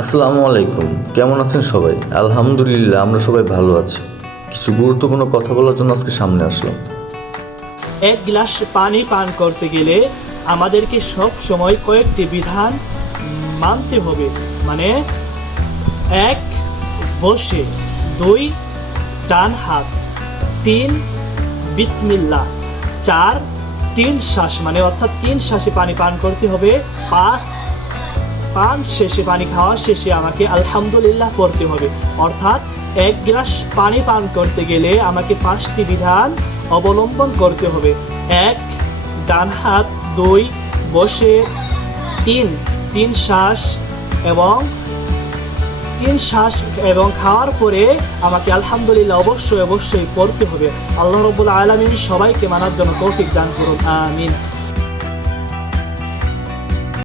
আসসালামু আলাইকুম, কেমন আছেন সবাই? আলহামদুলিল্লাহ, আমরা সবাই ভালো আছি। কিছু গুরুত্বপূর্ণ কথা বলার জন্য আজকে সামনে আসলাম। এক গ্লাস পানি পান করতে গেলে আমাদেরকে সব সময় কয়েকটি বিধান মানতে হবে। মানে, এক, বসে; দুই, ডান হাত; তিন, বিসমিল্লাহ; চার, তিন শ্বাস মানে অর্থাৎ তিন শ্বাসে পানি পান করতে হবে; পাঁচ, পান শেষে পানি খাওয়া শেষে আমাকে আলহামদুলিল্লাহ পড়তে হবে। অর্থাৎ এক গ্লাস পানি পান করতে গেলে আমাকে 5টি বিধান অবলম্বন করতে হবে। এক, ডান হাত; দুই, বসে; তিন, তিন শ্বাস এবং খাওয়ার পরে আমাকে আলহামদুলিল্লাহ অবশ্যই পড়তে হবে। আল্লাহ রাব্বুল আলামিন সবাইকে মানার জন্য তৌফিক দান করুন, আমিন।